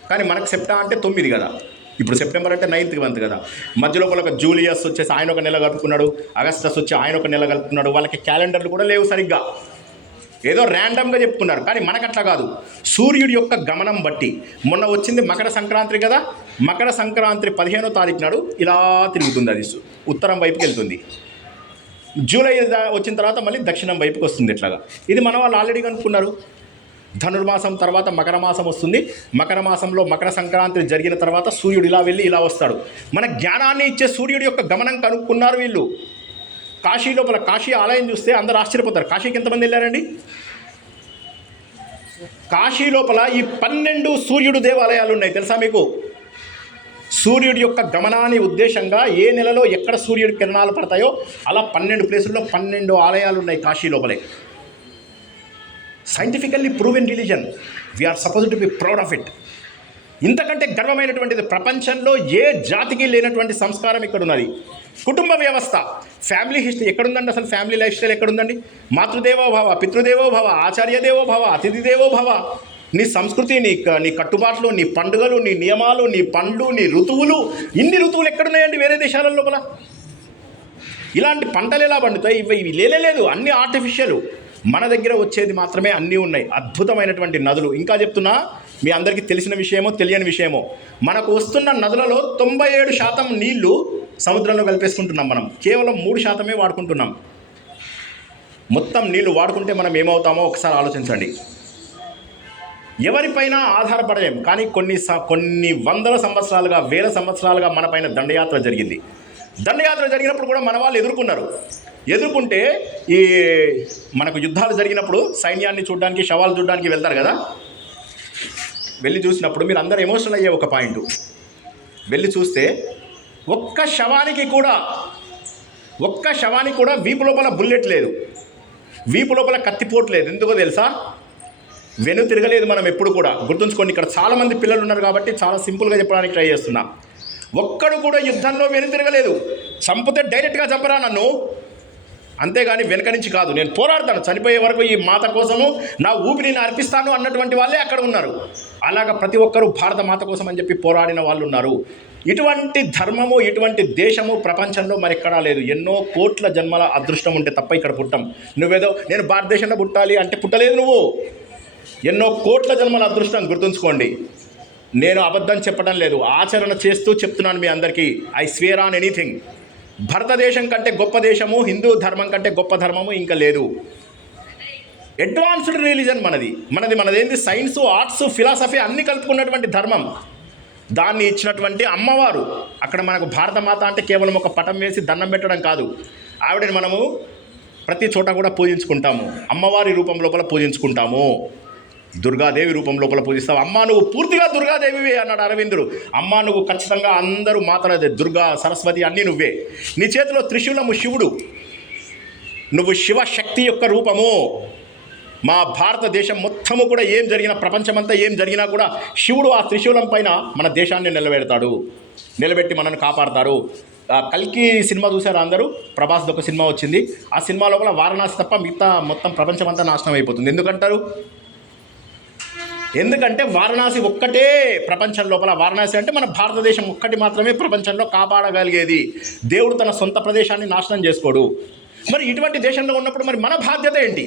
కానీ మనకు సెప్టా అంటే 9 కదా. ఇప్పుడు సెప్టెంబర్ అంటే 9th మంత్ కదా. మధ్యలో ఒక జూలియస్ వచ్చేసి ఆయన ఒక నెల కలుపుకున్నాడు, అగస్టస్ వచ్చి ఆయన ఒక నెల కలుపుకున్నాడు. వాళ్ళకి క్యాలెండర్లు కూడా లేవు సరిగ్గా, ఏదో ర్యాండమ్గా చెప్పుకున్నారు. కానీ మనకట్లా కాదు. సూర్యుడి యొక్క గమనం బట్టి. మొన్న వచ్చింది మకర సంక్రాంతి కదా, మకర సంక్రాంతి 15వ తారీఖు నాడు ఇలా తిరుగుతుంది, అది ఉత్తరం వైపుకి వెళ్తుంది. జూలై వచ్చిన తర్వాత మళ్ళీ దక్షిణం వైపుకి వస్తుంది. ఇట్లాగా ఇది మన వాళ్ళు ఆల్రెడీ కనుక్కున్నారు. ధనుర్మాసం తర్వాత మకర మాసం వస్తుంది. మకర మాసంలో మకర సంక్రాంతి జరిగిన తర్వాత సూర్యుడు ఇలా వెళ్ళి ఇలా వస్తాడు. మన జ్ఞానాన్ని ఇచ్చే సూర్యుడి యొక్క గమనం కనుక్కున్నారు వీళ్ళు. కాశీ లోపల కాశీ ఆలయం చూస్తే అందరూ ఆశ్చర్యపోతారు. కాశీకి ఎంతమంది వెళ్ళారండి? కాశీ లోపల ఈ 12 సూర్యుడు దేవాలయాలు ఉన్నాయి, తెలుసా మీకు? సూర్యుడి యొక్క గమనాన్ని ఉద్దేశంగా ఏ నెలలో ఎక్కడ సూర్యుడి కిరణాలు పడతాయో అలా 12 ప్లేసుల్లో 12 ఆలయాలు ఉన్నాయి కాశీ లోపలే. Scientifically proven religion. We are supposed to be proud of it. ఇంతకంటే గర్వమైనటువంటిది ప్రపంచంలో ఏ జాతికి లేనటువంటి సంస్కారం ఇక్కడ ఉన్నది. కుటుంబ వ్యవస్థ, ఫ్యామిలీ హిస్టరీ ఎక్కడుందండి? అసలు ఫ్యామిలీ లైఫ్ స్టైల్ ఎక్కడుందండి? మాతృదేవో భవ, పితృదేవో భవ, ఆచార్యదేవో భవ, అతిథి దేవో భవ. నీ సంస్కృతి, నీ కట్టుబాట్లు, నీ పండుగలు, నీ నియమాలు, నీ పండ్లు, నీ ఋతువులు, ఇన్ని ఋతువులు ఎక్కడున్నాయండి వేరే దేశాల లోపల? ఇలాంటి పంటలు ఎలా పండుతాయి? ఇవి లేదు, అన్ని ఆర్టిఫిషియల్. మన దగ్గర వచ్చేది మాత్రమే అన్నీ ఉన్నాయి. అద్భుతమైనటువంటి నదులు. ఇంకా చెప్తున్నా, మీ అందరికీ తెలిసిన విషయమో తెలియని విషయమో, మనకు వస్తున్న నదులలో 97% నీళ్లు సముద్రంలో కలిపేసుకుంటున్నాం. మనం కేవలం 3% వాడుకుంటున్నాం. మొత్తం నీళ్లు వాడుకుంటే మనం ఏమవుతామో ఒకసారి ఆలోచించండి. ఎవరిపైనా ఆధారపడలేం, కానీ కొన్ని వందల సంవత్సరాలుగా, వేల సంవత్సరాలుగా మనపైన దండయాత్ర జరిగింది. దండయాత్ర జరిగినప్పుడు కూడా మన వాళ్ళు ఎదుర్కొంటే ఈ మనకు యుద్ధాలు జరిగినప్పుడు సైన్యాన్ని చూడడానికి, శవాలు చూడడానికి వెళ్తారు కదా. వెళ్ళి చూసినప్పుడు మీరు అందరూ ఎమోషనల్ అయ్యే ఒక పాయింట్, వెళ్ళి చూస్తే ఒక్క శవానికి కూడా వీపు లోపల బుల్లెట్ లేదు, వీపు లోపల కత్తిపోటు లేదు. ఎందుకో తెలుసా? వెను తిరగలేదు మనం ఎప్పుడు కూడా. గుర్తుంచుకోండి, ఇక్కడ చాలామంది పిల్లలు ఉన్నారు కాబట్టి చాలా సింపుల్గా చెప్పడానికి ట్రై చేస్తున్నా. ఒక్కడు కూడా యుద్ధంలో వెను తిరగలేదు. చంపితే డైరెక్ట్గా చంపరా నన్ను, అంతేగాని వెనక నుంచి కాదు. నేను పోరాడతాను చనిపోయే వరకు, ఈ మాత కోసము నా ఊపిరిని అర్పిస్తాను అన్నటువంటి వాళ్ళే అక్కడ ఉన్నారు. అలాగా ప్రతి ఒక్కరూ భారత మాత కోసం అని చెప్పి పోరాడిన వాళ్ళు ఉన్నారు. ఇటువంటి ధర్మము, ఇటువంటి దేశము ప్రపంచంలో మరెక్కడా లేదు. ఎన్నో కోట్ల జన్మల అదృష్టం ఉంటే తప్ప ఇక్కడ పుట్టం. నువ్వేదో నేను భారతదేశంలో పుట్టాలి అంటే పుట్టలేదు నువ్వు. ఎన్నో కోట్ల జన్మల అదృష్టం. గుర్తుంచుకోండి, నేను అబద్ధం చెప్పడం లేదు, ఆచరణ చేస్తూ చెప్తున్నాను మీ అందరికీ. I swear on anything. భారతదేశం కంటే గొప్ప దేశము, హిందూ ధర్మం కంటే గొప్ప ధర్మము ఇంకా లేదు. అడ్వాన్స్డ్ రిలీజన్ మనదేంది? సైన్స్, ఆర్ట్స్, ఫిలాసఫీ అన్నీ కలుపుకున్నటువంటి ధర్మం. దాన్ని ఇచ్చినటువంటి అమ్మవారు. అక్కడ మనకు భారతమాత అంటే కేవలం ఒక పటం వేసి దండం పెట్టడం కాదు, ఆవిడని మనము ప్రతి చోట కూడా పూజించుకుంటాము. అమ్మవారి రూపం లోపల పూజించుకుంటాము, దుర్గాదేవి రూపం లోపల పూజిస్తావు. అమ్మ నువ్వు పూర్తిగా దుర్గాదేవివే అన్నాడు అరవిందుడు. అమ్మ నువ్వు ఖచ్చితంగా అందరూ మాతలదే, దుర్గా, సరస్వతి అన్నీ నువ్వే. నీ చేతిలో త్రిశూలము శివుడు, నువ్వు శివశక్తి యొక్క రూపము. మా భారతదేశం మొత్తము కూడా ఏం జరిగినా, ప్రపంచమంతా ఏం జరిగినా కూడా శివుడు ఆ త్రిశూలం పైన మన దేశాన్ని నిలబెట్టి మనల్ని కాపాడతారు. కల్కి సినిమా చూసారు అందరూ? ప్రభాస్ది ఒక సినిమా వచ్చింది. ఆ సినిమా లోపల వారణాసి తప్ప మిగతా మొత్తం ప్రపంచమంతా నాశనం అయిపోతుంది. ఎందుకంటారు? ఎందుకంటే వారణాసి ఒక్కటే ప్రపంచం లోపల, వారణాసి అంటే మన భారతదేశం ఒక్కటి మాత్రమే ప్రపంచంలో కాపాడగలిగేది. దేవుడు తన సొంత ప్రదేశాన్ని నాశనం చేసుకోడు. మరి ఇటువంటి దేశంలో ఉన్నప్పుడు మరి మన బాధ్యత ఏంటి?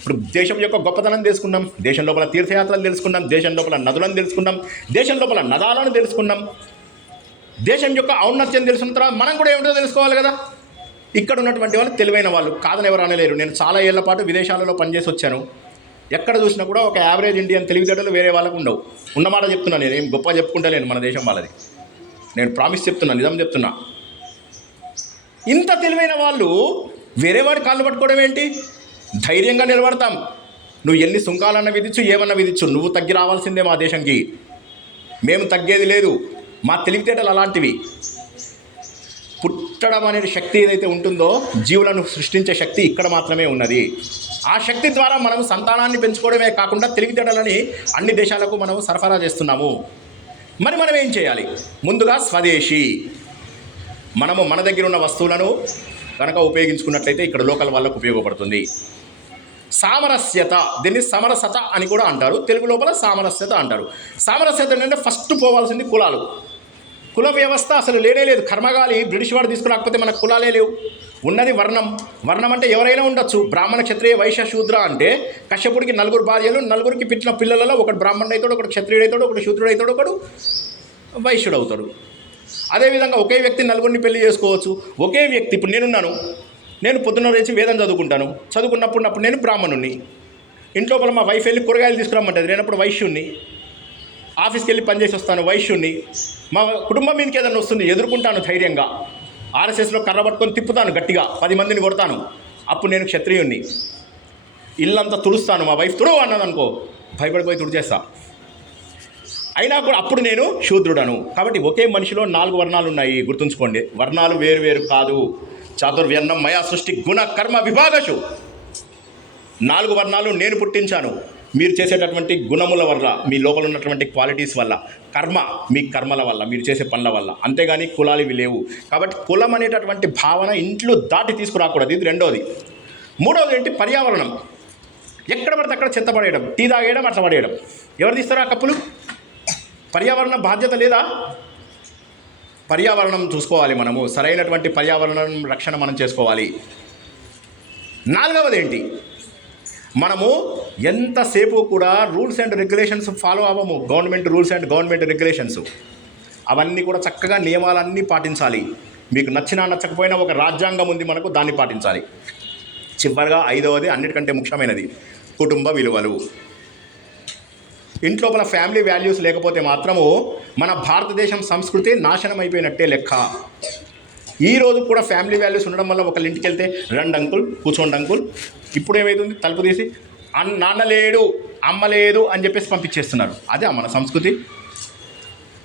ఇప్పుడు దేశం యొక్క గొప్పతనం తెలుసుకున్నాం, దేశం లోపల తీర్థయాత్రలు తెలుసుకున్నాం, దేశం లోపల నదులను తెలుసుకున్నాం, దేశం లోపల నదాలను తెలుసుకున్నాం, దేశం యొక్క ఔన్నత్యం తెలుసుకున్న తర్వాత మనం కూడా ఏమిటో తెలుసుకోవాలి కదా. ఇక్కడ ఉన్నటువంటి వాళ్ళు తెలివైన వాళ్ళు కాదని ఎవరు అనలేరు. నేను చాలా ఏళ్ల పాటు విదేశాలలో పనిచేసి వచ్చాను. ఎక్కడ చూసినా కూడా ఒక యావరేజ్ ఇండియన్ తెలివితేటలు వేరే వాళ్ళకు ఉండవు. ఉన్నమాట చెప్తున్నాను, నేను ఏం గొప్ప చెప్పుకుంటలేను మన దేశం వాళ్ళది. నేను ప్రామిస్ చెప్తున్నా, నిజం చెప్తున్నా. ఇంత తెలివైన వాళ్ళు వేరే వాడి కాళ్ళు పట్టుకోవడం ఏంటి? ధైర్యంగా నిలబడతాం. నువ్వు ఎన్ని సుంకాలన్నా విధించు, ఏమన్నా విధించు, నువ్వు తగ్గి రావాల్సిందే మా దేశంకి. మేము తగ్గేది లేదు. మా తెలివితేటలు అలాంటివి. పుట్టడం అనే శక్తి ఏదైతే ఉంటుందో, జీవులను సృష్టించే శక్తి ఇక్కడ మాత్రమే ఉన్నది. ఆ శక్తి ద్వారా మనము సంతానాన్ని పెంచుకోవడమే కాకుండా తెలివితేటలని అన్ని దేశాలకు మనము సరఫరా చేస్తున్నాము. మరి మనం ఏం చేయాలి? ముందుగా స్వదేశీ. మనము మన దగ్గర ఉన్న వస్తువులను కనుక ఉపయోగించుకున్నట్లయితే ఇక్కడ లోకల్ వాళ్ళకు ఉపయోగపడుతుంది. సామరస్యత, దీన్ని సమరసత అని కూడా అంటారు. తెలుగు లోపల సామరస్యత అంటారు. సామరస్యత అంటే ఫస్ట్ పోవాల్సింది కులాలు. కుల వ్యవస్థ అసలు లేనే లేదు. కర్మగాలి బ్రిటిష్ వాడు తీసుకురాకపోతే మనకు కులాలే లేవు. ఉన్నది వర్ణం. వర్ణం అంటే ఎవరైనా ఉండొచ్చు. బ్రాహ్మణ, క్షత్రియ, వైశ్య, శూద్ర అంటే కశ్యపుడికి 4 భార్యలు, 4కి పుట్టిన పిల్లలలో ఒకడు బ్రాహ్మణుడు అవుతాడు, ఒకడు క్షత్రియుడు అవుతాడు, ఒకడు శూద్రుడు అవుతాడు, ఒకడు వైశ్యుడు అవుతాడు. అదేవిధంగా ఒకే వ్యక్తి 4ని పెళ్లి చేసుకోవచ్చు. ఒకే వ్యక్తి, ఇప్పుడు నేను పొద్దున్న లేచి వేదం చదువుకున్నప్పుడు నేను బ్రాహ్మణుణ్ణి. ఇంట్లో మా వైఫ్ వెళ్ళి కూరగాయలు తీసుకురమ్మంటుంది, నేను అప్పుడు వైశ్యుణ్ణి. ఆఫీస్కి వెళ్ళి పనిచేసి వస్తాను, వైశ్యుణ్ణి. మా కుటుంబం మీదకి ఏదైనా వస్తుంది, ఎదుర్కొంటాను ధైర్యంగా. ఆర్ఎస్ఎస్లో కర్ర పట్టుకొని తిప్పుతాను గట్టిగా, 10 మందిని కొడతాను, అప్పుడు నేను క్షత్రియుణ్ణి. ఇల్లంతా తుడుస్తాను, మా వైఫ్ తుడు అన్నది అనుకో, భయపడిపోయి తుడిచేస్తా. అయినా కూడా అప్పుడు నేను శూద్రుడను. కాబట్టి ఒకే మనిషిలో 4 వర్ణాలు ఉన్నాయి. గుర్తుంచుకోండి, వర్ణాలు వేరు కాదు. చాతుర్వర్ణం మయా సృష్టి గుణ కర్మ విభాగషు. 4 వర్ణాలు నేను పుట్టించాను. మీరు చేసేటటువంటి గుణముల వల్ల, మీ లోపల ఉన్నటువంటి క్వాలిటీస్ వల్ల, మీ కర్మల వల్ల, మీరు చేసే పనుల వల్ల, అంతేగాని కులాలు ఇవి లేవు. కాబట్టి కులం అనేటటువంటి భావన ఇంట్లో దాటి తీసుకురాకూడదు. ఇది రెండోది. మూడవది ఏంటి? పర్యావరణం. ఎక్కడ పడితే అక్కడ చెత్త పడేయడం, టీ తాగేయడం, అట్లా పడేయడం. ఎవరు తీస్తారా కప్పులు? పర్యావరణ బాధ్యత లేదా? పర్యావరణం చూసుకోవాలి. మనము సరైనటువంటి పర్యావరణం రక్షణ మనం చేసుకోవాలి. నాలుగవది ఏంటి? మనము ఎంతసేపు కూడా రూల్స్ అండ్ రెగ్యులేషన్స్ ఫాలో అవ్వము. Government rules and government regulations అవన్నీ కూడా చక్కగా నియమాలన్నీ పాటించాలి. మీకు నచ్చినా నచ్చకపోయినా ఒక రాజ్యాంగం ఉంది మనకు, దాన్ని పాటించాలి. చివరిగా ఐదవది, అన్నిటికంటే ముఖ్యమైనది, కుటుంబ విలువలు. ఇంట్లోపల ఫ్యామిలీ వాల్యూస్ లేకపోతే మాత్రము మన భారతదేశం సంస్కృతి నాశనం అయిపోయినట్టే లెక్క. ఈ రోజు కూడా ఫ్యామిలీ వాల్యూస్ ఉండడం వల్ల ఒకళ్ళ ఇంటికి వెళ్తే రండి అంకుల్, కూర్చోండి అంకుల్, ఇప్పుడు ఏమవుతుంది? తలుపు తీసి నాన్న లేడు, అమ్మ లేదు అని చెప్పేసి పంపించేస్తున్నారు. అదే మన సంస్కృతి.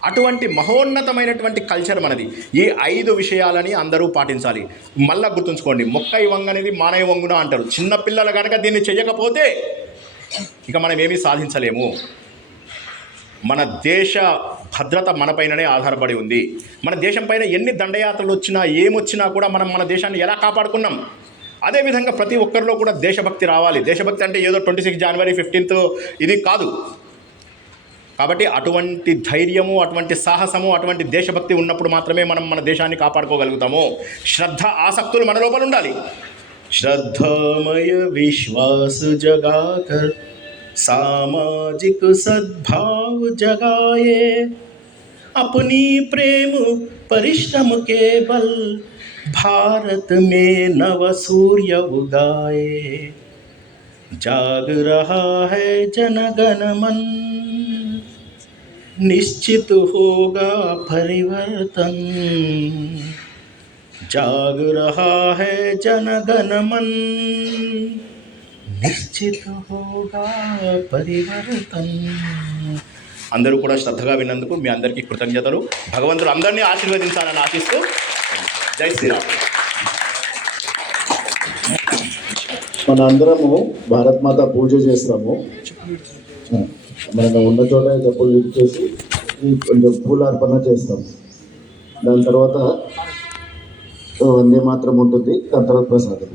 అటువంటి మహోన్నతమైనటువంటి కల్చర్ మనది. ఈ 5 విషయాలని అందరూ పాటించాలి. మళ్ళా గుర్తుంచుకోండి, మొక్కై వంగనేది మానవ వంగున అంటారు. చిన్నపిల్లలు కనుక దీన్ని చెయ్యకపోతే ఇక మనం ఏమీ సాధించలేము. మన దేశ భద్రత మనపైననే ఆధారపడి ఉంది. మన దేశం పైన ఎన్ని దండయాత్రలు వచ్చినా ఏమొచ్చినా కూడా మనం మన దేశాన్ని ఎలా కాపాడుకున్నాం, అదేవిధంగా ప్రతి ఒక్కరిలో కూడా దేశభక్తి రావాలి. దేశభక్తి అంటే ఏదో 26 జనవరి 15 ఇది కాదు. కాబట్టి అటువంటి ధైర్యము, అటువంటి సాహసము, అటువంటి దేశభక్తి ఉన్నప్పుడు మాత్రమే మనం మన దేశాన్ని కాపాడుకోగలుగుతాము. శ్రద్ధ, ఆసక్తులు మన లోపల ఉండాలి. श्रद्धामय विश्वास जगाकर सामाजिक सद्भाव जगाए, अपनी प्रेम परिश्रम के बल भारत में नव सूर्य उगाए. जाग रहा है जनगण मन, निश्चित होगा परिवर्तन. जाग रहा है जनगण मन, నిశ్చిత హోగా పరివర్తన్. అందరూ కూడా శ్రద్ధగా విన్నందుకు మీ అందరికీ కృతజ్ఞతలు. భగవంతుడు అందరినీ ఆశీర్వదించాలని ఆశిస్తూ జై శ్రీరామ్. మన అందరము భారత్ మాత పూజ చేస్తాము. మనం ఉన్న చోట చెప్పులు చేసి కొంచెం పూలార్పణ చేస్తాం. దాని తర్వాత వందే మాత్రం ఉంటుంది, దాని తర్వాత ప్రసాదం.